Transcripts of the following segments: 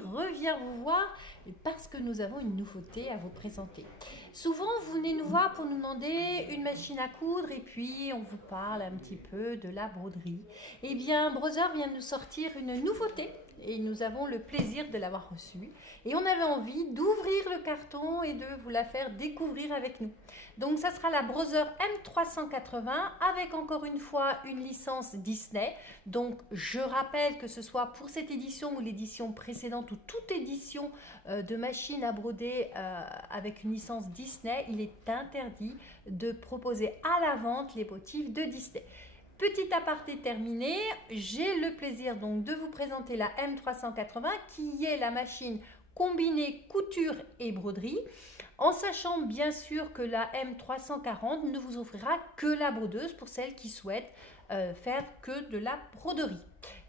Broderie revient vous voir parce que nous avons une nouveauté à vous présenter. Souvent, vous venez nous voir pour nous demander une machine à coudre et puis on vous parle un petit peu de la broderie. Eh bien, Brother vient de nous sortir une nouveauté et nous avons le plaisir de l'avoir reçue. Et on avait envie d'ouvrir le carton et de vous la faire découvrir avec nous. Donc, ça sera la Brother M380 avec encore une fois une licence Disney. Donc, je rappelle que ce soit pour cette édition ou l'édition précédente ou toute édition de machine à broder avec une licence Disney, il est interdit de proposer à la vente les motifs de Disney. Petit aparté terminé, j'ai le plaisir donc de vous présenter la M380 qui est la machine combinée couture et broderie, en sachant bien sûr que la M340 ne vous offrira que la brodeuse pour celles qui souhaitent faire que de la broderie.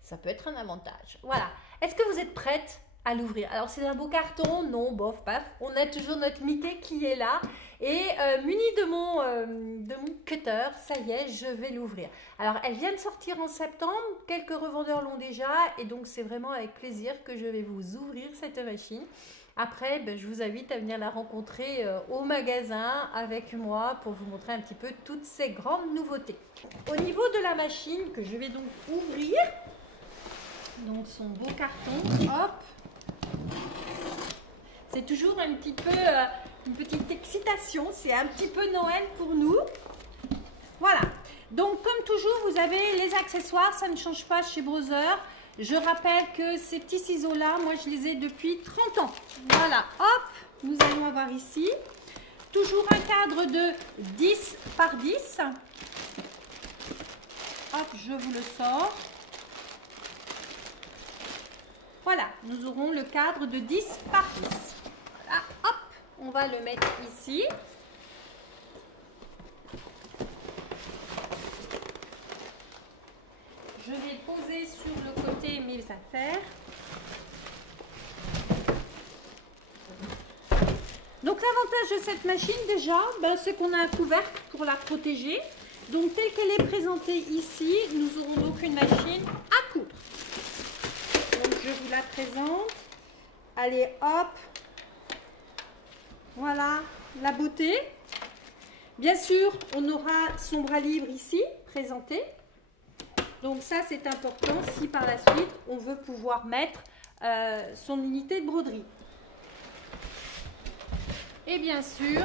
Ça peut être un avantage. Voilà. Est-ce que vous êtes prête à l'ouvrir? Alors c'est un beau carton, non, bof, paf. On a toujours notre Mickey qui est là. Et muni de mon cutter, ça y est, je vais l'ouvrir. Alors elle vient de sortir en septembre, quelques revendeurs l'ont déjà. Et donc c'est vraiment avec plaisir que je vais vous ouvrir cette machine. Après, je vous invite à venir la rencontrer au magasin avec moi pour vous montrer un petit peu toutes ces grandes nouveautés. Au niveau de la machine que je vais donc ouvrir, donc son beau carton, hop. C'est toujours un petit peu une petite excitation, c'est un petit peu Noël pour nous. Voilà, donc comme toujours, vous avez les accessoires, ça ne change pas chez Brother. Je rappelle que ces petits ciseaux-là, moi je les ai depuis 30 ans. Voilà, hop, nous allons avoir ici toujours un cadre de 10 par 10. Hop, je vous le sors. Voilà, nous aurons le cadre de 10 par 10. Voilà, hop, on va le mettre ici. Je vais poser sur le côté mes affaires. Donc l'avantage de cette machine déjà, c'est qu'on a un couvercle pour la protéger. Donc telle qu'elle est présentée ici, nous aurons donc une machine à coudre. Donc je vous la présente. Allez hop. Voilà la beauté. Bien sûr, on aura son bras libre ici, présenté. Donc ça c'est important si par la suite on veut pouvoir mettre son unité de broderie. Et bien sûr,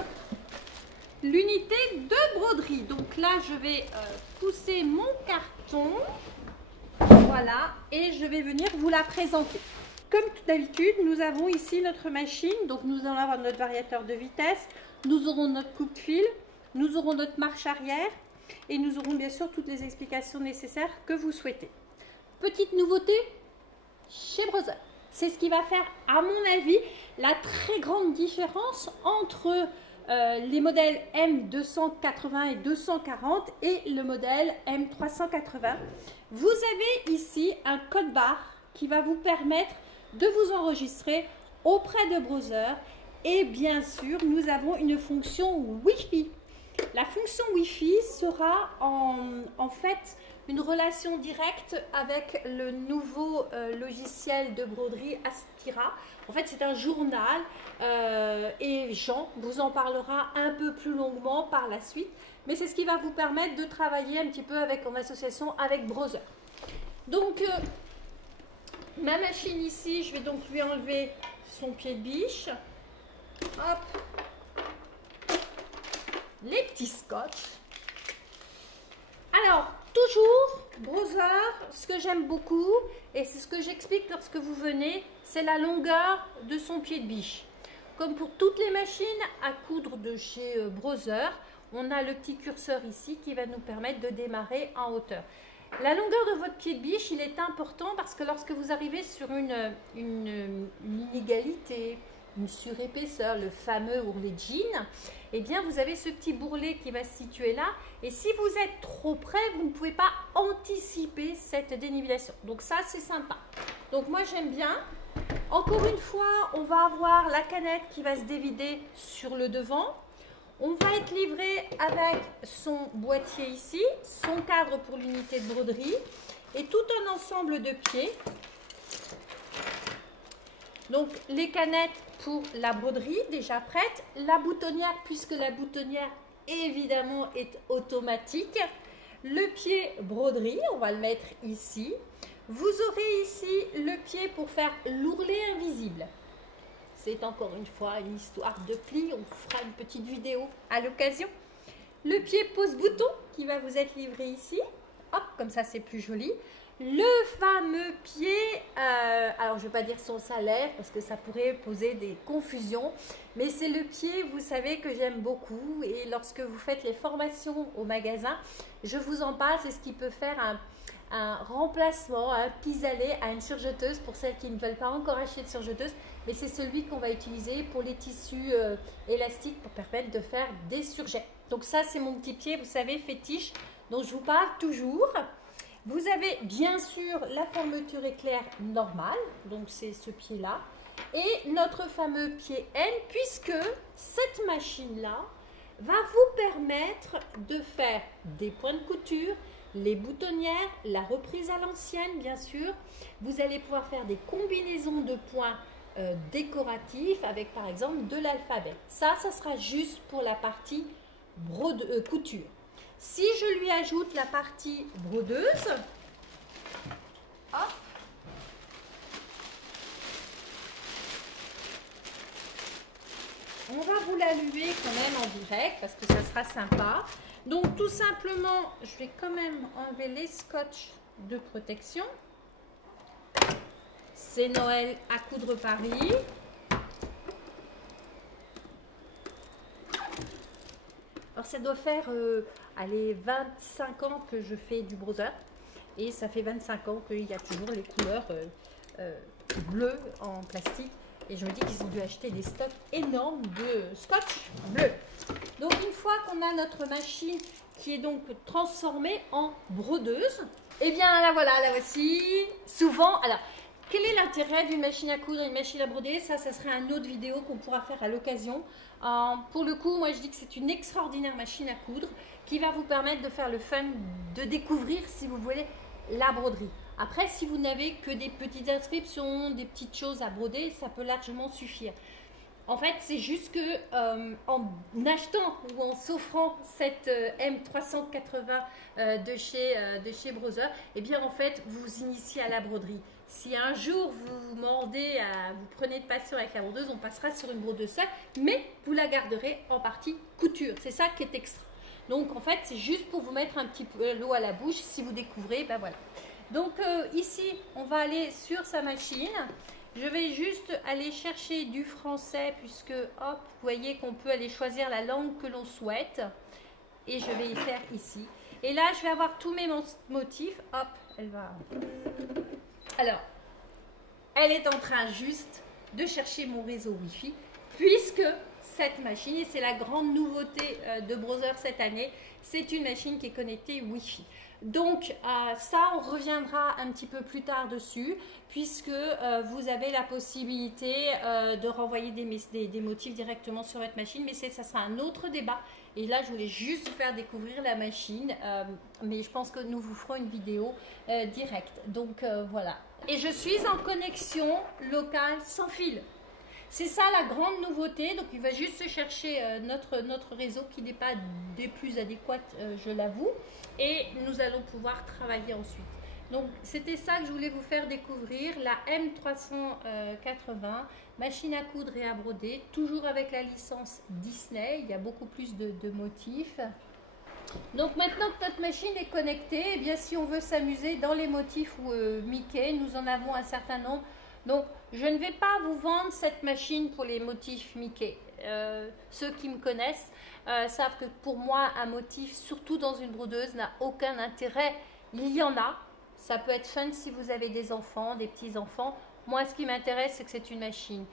l'unité de broderie. Donc là je vais pousser mon carton. Voilà, et je vais venir vous la présenter. Comme d'habitude, nous avons ici notre machine. Donc nous allons avoir notre variateur de vitesse. Nous aurons notre coupe-fil. Nous aurons notre marche arrière. Et nous aurons bien sûr toutes les explications nécessaires que vous souhaitez. Petite nouveauté chez Brother. C'est ce qui va faire, à mon avis, la très grande différence entre les modèles M280 et 240 et le modèle M380. Vous avez ici un code barre qui va vous permettre de vous enregistrer auprès de Brother. Et bien sûr, nous avons une fonction Wi-Fi. La fonction Wi-Fi sera en fait une relation directe avec le nouveau logiciel de broderie Astira. En fait, c'est un journal et Jean vous en parlera un peu plus longuement par la suite. Mais c'est ce qui va vous permettre de travailler un petit peu en association avec Brother. Donc, ma machine ici, je vais donc lui enlever son pied de biche. Hop. Les petits scotch. Alors, toujours, Brother, ce que j'aime beaucoup, et c'est ce que j'explique lorsque vous venez, c'est la longueur de son pied de biche. Comme pour toutes les machines à coudre de chez Brother, on a le petit curseur ici qui va nous permettre de démarrer en hauteur. La longueur de votre pied de biche, il est important parce que lorsque vous arrivez sur une inégalité, une surépaisseur, le fameux ourlet jean, eh bien vous avez ce petit bourrelet qui va se situer là. Et si vous êtes trop près, vous ne pouvez pas anticiper cette dénivellation. Donc ça, c'est sympa. Donc moi, j'aime bien. Encore une fois, on va avoir la canette qui va se dévider sur le devant. On va être livré avec son boîtier ici, son cadre pour l'unité de broderie et tout un ensemble de pieds Donc les canettes pour la broderie déjà prêtes, la boutonnière puisque la boutonnière évidemment est automatique, le pied broderie, on va le mettre ici. Vous aurez ici le pied pour faire l'ourlet invisible. C'est encore une fois une histoire de pli, on fera une petite vidéo à l'occasion. Le pied pose-bouton qui va vous être livré ici, hop, comme ça c'est plus joli. Le fameux pied, alors je ne vais pas dire son salaire parce que ça pourrait poser des confusions, mais c'est le pied, vous savez, que j'aime beaucoup et lorsque vous faites les formations au magasin, je vous en parle, c'est ce qui peut faire un remplacement, un pis-aller à une surjeteuse pour celles qui ne veulent pas encore acheter de surjeteuse, mais c'est celui qu'on va utiliser pour les tissus élastiques pour permettre de faire des surjets. Donc ça c'est mon petit pied, vous savez, fétiche, dont je vous parle toujours. Vous avez bien sûr la fermeture éclair normale, donc c'est ce pied-là, et notre fameux pied N, puisque cette machine-là va vous permettre de faire des points de couture, les boutonnières, la reprise à l'ancienne bien sûr. Vous allez pouvoir faire des combinaisons de points décoratifs avec par exemple de l'alphabet. Ça sera juste pour la partie couture. Si je lui ajoute la partie brodeuse, hop, on va vous l'allumer quand même en direct parce que ça sera sympa. Donc tout simplement, je vais quand même enlever les scotch de protection. C'est Noël à Coudre Paris. Alors ça doit faire allez, 25 ans que je fais du brother et ça fait 25 ans qu'il y a toujours les couleurs bleues en plastique et je me dis qu'ils ont dû acheter des stocks énormes de scotch bleu. Donc une fois qu'on a notre machine qui est donc transformée en brodeuse, et bien la voilà, la voici. Souvent, alors quel est l'intérêt d'une machine à coudre et une machine à broder? Ça serait une autre vidéo qu'on pourra faire à l'occasion. Pour le coup, moi je dis que c'est une extraordinaire machine à coudre qui va vous permettre de faire le fun, de découvrir, si vous voulez, la broderie. Après, si vous n'avez que des petites inscriptions, des petites choses à broder, ça peut largement suffire. En fait, c'est juste que en achetant ou en s'offrant cette M380 de chez Brother, eh bien en fait, vous vous initiez à la broderie. Si un jour vous mordez, vous prenez de passion avec la brodeuse, on passera sur une brodeuse seule, mais vous la garderez en partie couture. C'est ça qui est extra. Donc en fait, c'est juste pour vous mettre un petit peu l'eau à la bouche. Si vous découvrez, ben voilà. Donc ici, on va aller sur sa machine. Je vais juste aller chercher du français puisque, hop, vous voyez qu'on peut aller choisir la langue que l'on souhaite. Et je vais y faire ici. Et là, je vais avoir tous mes motifs. Hop, elle va... Alors, elle est en train juste de chercher mon réseau Wi-Fi puisque cette machine, et c'est la grande nouveauté de Brother cette année, c'est une machine qui est connectée Wi-Fi. Donc ça, on reviendra un petit peu plus tard dessus puisque vous avez la possibilité de renvoyer des motifs directement sur votre machine, mais ça sera un autre débat. Et là, je voulais juste vous faire découvrir la machine, mais je pense que nous vous ferons une vidéo directe. Donc voilà. Et je suis en connexion locale sans fil. C'est ça la grande nouveauté, donc il va juste chercher notre réseau qui n'est pas des plus adéquats, je l'avoue, et nous allons pouvoir travailler ensuite. Donc c'était ça que je voulais vous faire découvrir, la M380, machine à coudre et à broder, toujours avec la licence Disney, il y a beaucoup plus de motifs. Donc maintenant que notre machine est connectée, eh bien si on veut s'amuser dans les motifs Mickey, nous en avons un certain nombre. Donc, je ne vais pas vous vendre cette machine pour les motifs Mickey. Ceux qui me connaissent savent que pour moi, un motif, surtout dans une brodeuse, n'a aucun intérêt. Il y en a. Ça peut être fun si vous avez des enfants, des petits-enfants. Moi, ce qui m'intéresse, c'est que c'est une machine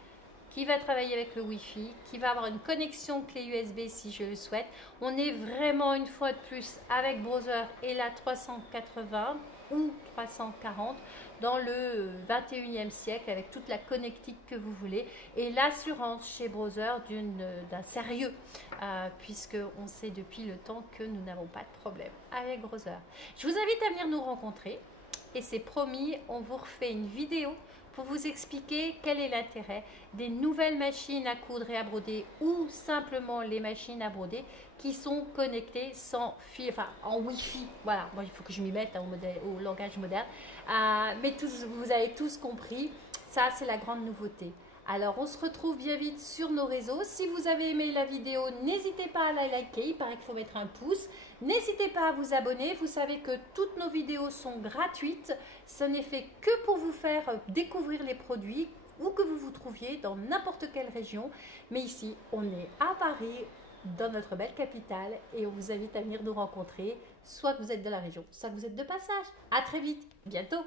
qui va travailler avec le Wi-Fi, qui va avoir une connexion clé USB si je le souhaite. On est vraiment une fois de plus avec Brother et la 380 ou 340 dans le 21e siècle avec toute la connectique que vous voulez et l'assurance chez Brother d'un sérieux puisque on sait depuis le temps que nous n'avons pas de problème avec Brother. Je vous invite à venir nous rencontrer et c'est promis, on vous refait une vidéo pour vous expliquer quel est l'intérêt des nouvelles machines à coudre et à broder ou simplement les machines à broder qui sont connectées sans fil, enfin en Wi-Fi. Voilà, moi il faut que je m'y mette au langage moderne. Mais vous avez tous compris, ça c'est la grande nouveauté. Alors on se retrouve bien vite sur nos réseaux. Si vous avez aimé la vidéo, n'hésitez pas à la liker, il paraît qu'il faut mettre un pouce. N'hésitez pas à vous abonner, vous savez que toutes nos vidéos sont gratuites. Ce n'est fait que pour vous faire découvrir les produits où que vous vous trouviez dans n'importe quelle région. Mais ici, on est à Paris, dans notre belle capitale, et on vous invite à venir nous rencontrer, soit que vous êtes de la région, soit que vous êtes de passage. À très vite, bientôt.